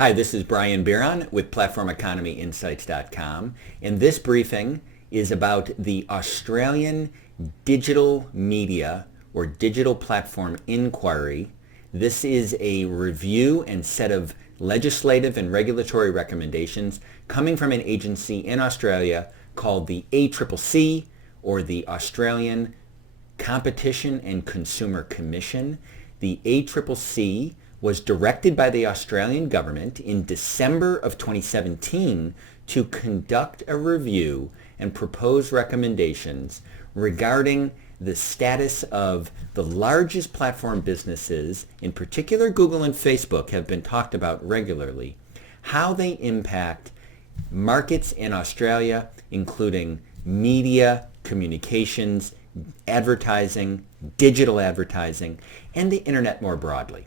Hi, this is Brian Bieron with PlatformEconomyInsights.com, and this briefing is about the Australian Digital Media or Digital Platform Inquiry. This is a review and set of legislative and regulatory recommendations coming from an agency in Australia called the ACCC, or the Australian Competition and Consumer Commission. The ACCC was directed by the Australian government in December of 2017 to conduct a review and propose recommendations regarding the status of the largest platform businesses, in particular Google and Facebook have been talked about regularly, how they impact markets in Australia, including media, communications, advertising, digital advertising, and the internet more broadly.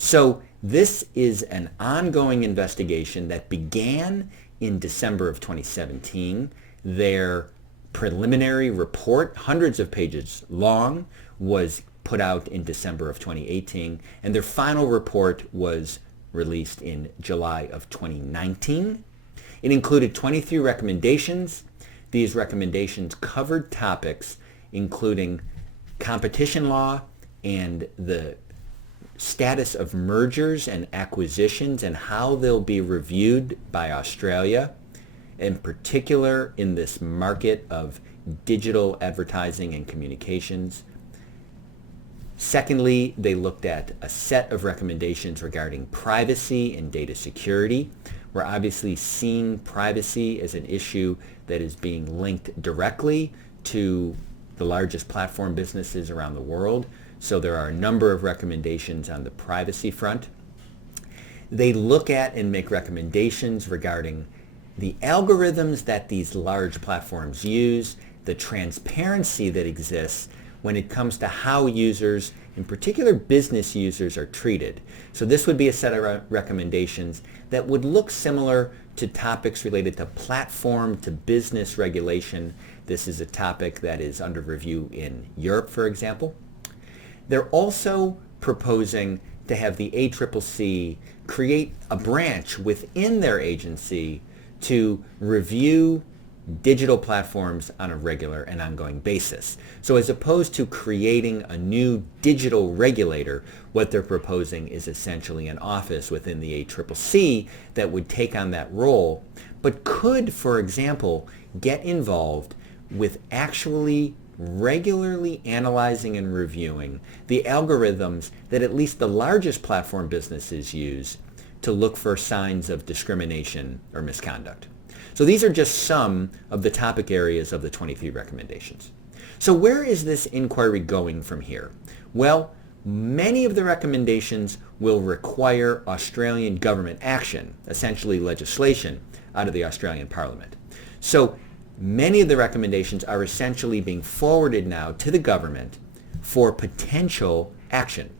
So this is an ongoing investigation that began in December of 2017. Their preliminary report, hundreds of pages long, was put out in December of 2018, and their final report was released in July of 2019. It included 23 recommendations. These recommendations covered topics including competition law and the status of mergers and acquisitions and how they'll be reviewed by Australia, in particular in this market of digital advertising and communications. Secondly, they looked at a set of recommendations regarding privacy and data security. We're obviously seeing privacy as an issue that is being linked directly to the largest platform businesses around the world. So there are a number of recommendations on the privacy front. They look at and make recommendations regarding the algorithms that these large platforms use, the transparency that exists when it comes to how users, in particular business users, are treated. So this would be a set of recommendations that would look similar to topics related to platform to business regulation. This is a topic that is under review in Europe, for example. They're also proposing to have the ACCC create a branch within their agency to review digital platforms on a regular and ongoing basis. So as opposed to creating a new digital regulator, what they're proposing is essentially an office within the ACCC that would take on that role, but could, for example, get involved with actually regularly analyzing and reviewing the algorithms that at least the largest platform businesses use to look for signs of discrimination or misconduct. So these are just some of the topic areas of the 23 recommendations. So where is this inquiry going from here? Well, many of the recommendations will require Australian government action, essentially legislation, out of the Australian Parliament. So many of the recommendations are essentially being forwarded now to the government for potential action.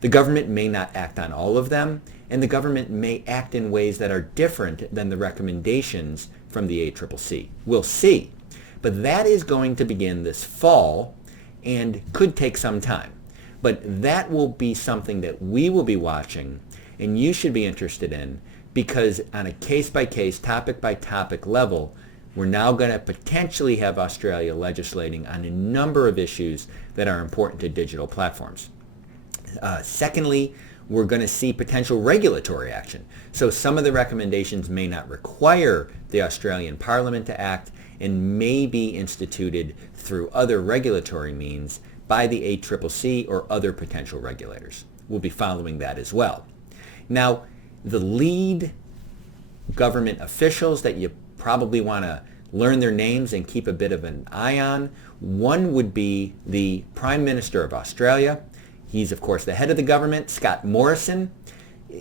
The government may not act on all of them, and the government may act in ways that are different than the recommendations from the ACCC. We'll see. But that is going to begin this fall and could take some time. But that will be something that we will be watching and you should be interested in, because on a case-by-case, topic-by-topic level, we're now going to potentially have Australia legislating on a number of issues that are important to digital platforms. Secondly, we're going to see potential regulatory action. So some of the recommendations may not require the Australian Parliament to act and may be instituted through other regulatory means by the ACCC or other potential regulators. We'll be following that as well. Now, the lead government officials that you probably want to learn their names and keep a bit of an eye on. One would be the Prime Minister of Australia. He's, of course, the head of the government, Scott Morrison.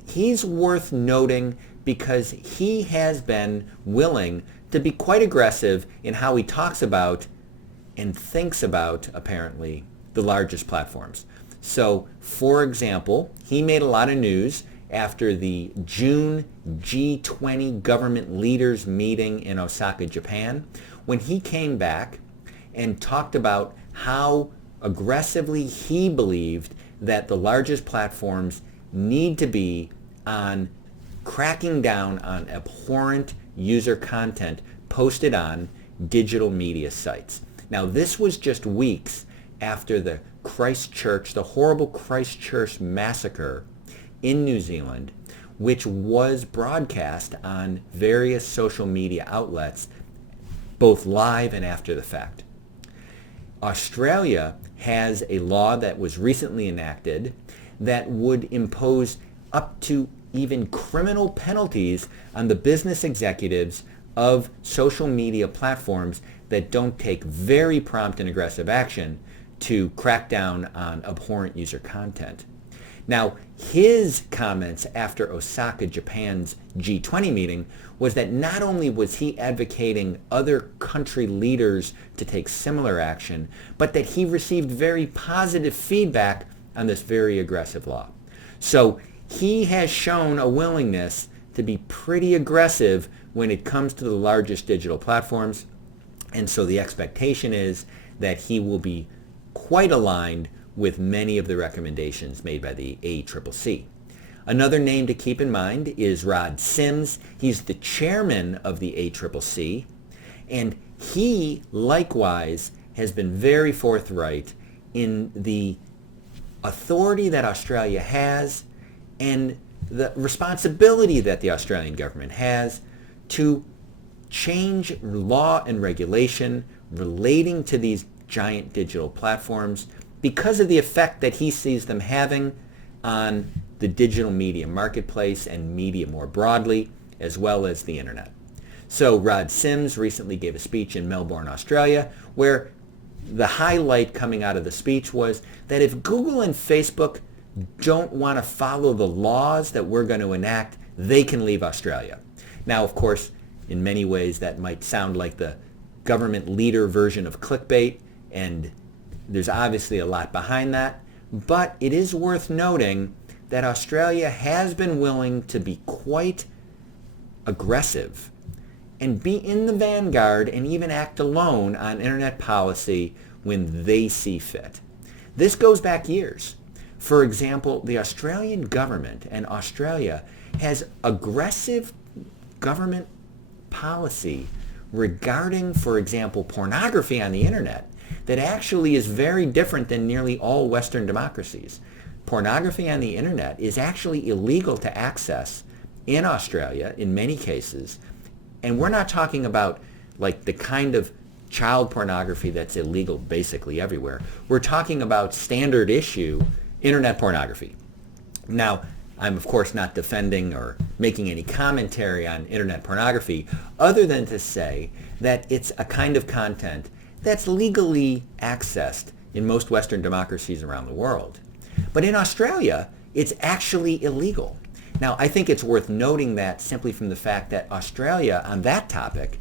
He's worth noting because he has been willing to be quite aggressive in how he talks about and thinks about, apparently, the largest platforms. So, for example, he made a lot of news after the June G20 government leaders meeting in Osaka, Japan, when he came back and talked about how aggressively he believed that the largest platforms need to be on cracking down on abhorrent user content posted on digital media sites. Now, this was just weeks after the horrible Christchurch massacre in New Zealand, which was broadcast on various social media outlets, both live and after the fact. Australia has a law that was recently enacted that would impose up to even criminal penalties on the business executives of social media platforms that don't take very prompt and aggressive action to crack down on abhorrent user content. Now, his comments after Osaka, Japan's G20 meeting was that not only was he advocating other country leaders to take similar action, but that he received very positive feedback on this very aggressive law. So he has shown a willingness to be pretty aggressive when it comes to the largest digital platforms. And so the expectation is that he will be quite aligned with many of the recommendations made by the ACCC. Another name to keep in mind is Rod Sims. He's the chairman of the ACCC, and he likewise has been very forthright in the authority that Australia has and the responsibility that the Australian government has to change law and regulation relating to these giant digital platforms because of the effect that he sees them having on the digital media marketplace and media more broadly, as well as the internet. So Rod Sims recently gave a speech in Melbourne, Australia, where the highlight coming out of the speech was that if Google and Facebook don't want to follow the laws that we're going to enact, they can leave Australia. Now, of course, in many ways that might sound like the government leader version of clickbait, and there's obviously a lot behind that, but it is worth noting that Australia has been willing to be quite aggressive and be in the vanguard and even act alone on internet policy when they see fit. This goes back years. For example, the Australian government and Australia has aggressive government policy regarding, for example, pornography on the internet that actually is very different than nearly all Western democracies. Pornography on the internet is actually illegal to access in Australia in many cases, and we're not talking about like the kind of child pornography that's illegal basically everywhere. We're talking about standard issue internet pornography. Now, I'm of course not defending or making any commentary on internet pornography other than to say that it's a kind of content that's legally accessed in most Western democracies around the world. But in Australia, it's actually illegal. Now, I think it's worth noting that simply from the fact that Australia, on that topic,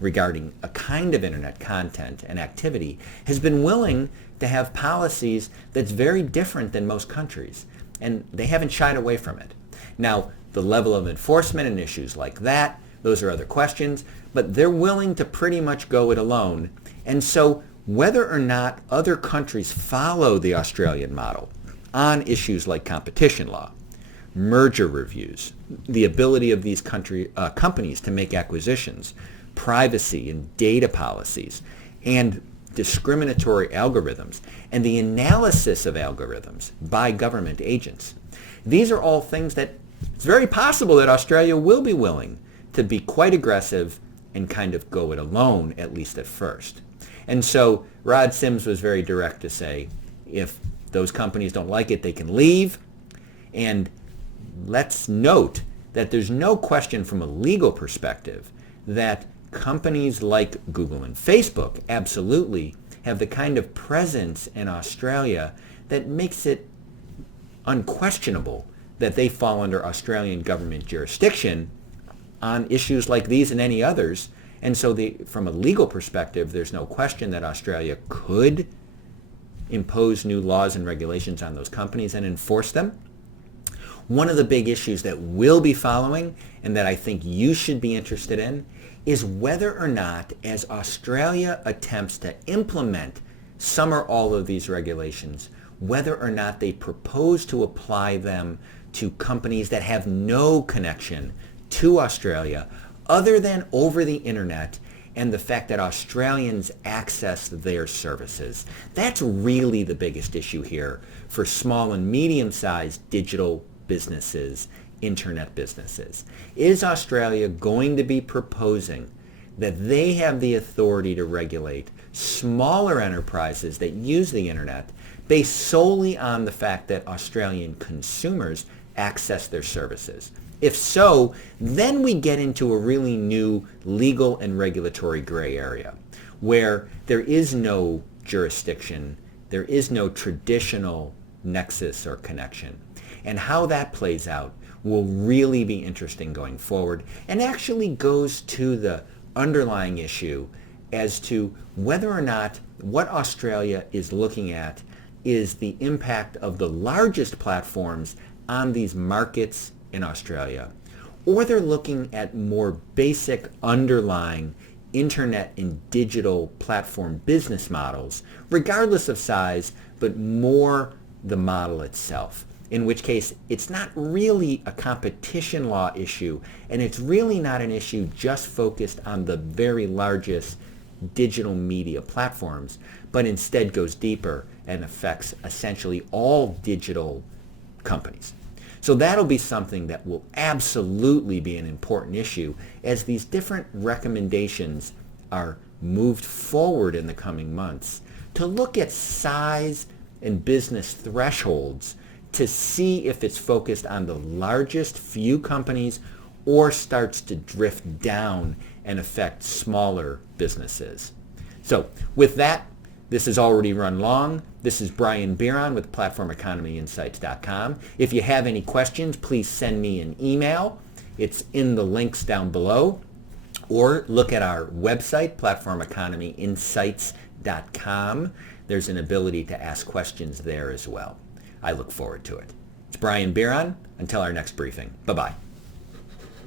regarding a kind of internet content and activity, has been willing to have policies that's very different than most countries, and they haven't shied away from it. Now, the level of enforcement and issues like that, those are other questions, but they're willing to pretty much go it alone. And so whether or not other countries follow the Australian model on issues like competition law, merger reviews, the ability of these companies to make acquisitions, privacy and data policies, and discriminatory algorithms, and the analysis of algorithms by government agents. These are all things that it's very possible that Australia will be willing to be quite aggressive and kind of go it alone, at least at first. And so Rod Sims was very direct to say, if those companies don't like it, they can leave. And let's note that there's no question from a legal perspective that companies like Google and Facebook absolutely have the kind of presence in Australia that makes it unquestionable that they fall under Australian government jurisdiction on issues like these and any others. And so from a legal perspective, there's no question that Australia could impose new laws and regulations on those companies and enforce them. One of the big issues that we'll be following and that I think you should be interested in is whether or not, as Australia attempts to implement some or all of these regulations, whether or not they propose to apply them to companies that have no connection to Australia other than over the internet and the fact that Australians access their services. That's really the biggest issue here for small and medium-sized digital businesses, internet businesses. Is Australia going to be proposing that they have the authority to regulate smaller enterprises that use the internet based solely on the fact that Australian consumers access their services? If so, then we get into a really new legal and regulatory gray area where there is no jurisdiction, there is no traditional nexus or connection. And how that plays out will really be interesting going forward, and actually goes to the underlying issue as to whether or not what Australia is looking at is the impact of the largest platforms on these markets in Australia, or they're looking at more basic underlying internet and digital platform business models, regardless of size, but more the model itself. In which case, it's not really a competition law issue, and it's really not an issue just focused on the very largest digital media platforms, but instead goes deeper and affects essentially all digital companies. So that'll be something that will absolutely be an important issue as these different recommendations are moved forward in the coming months to look at size and business thresholds to see if it's focused on the largest few companies or starts to drift down and affect smaller businesses. So with that, this has already run long. This is Brian Bieron with PlatformEconomyInsights.com. If you have any questions, please send me an email. It's in the links down below. Or look at our website, PlatformEconomyInsights.com. There's an ability to ask questions there as well. I look forward to it. It's Brian Bieron. Until our next briefing. Bye-bye.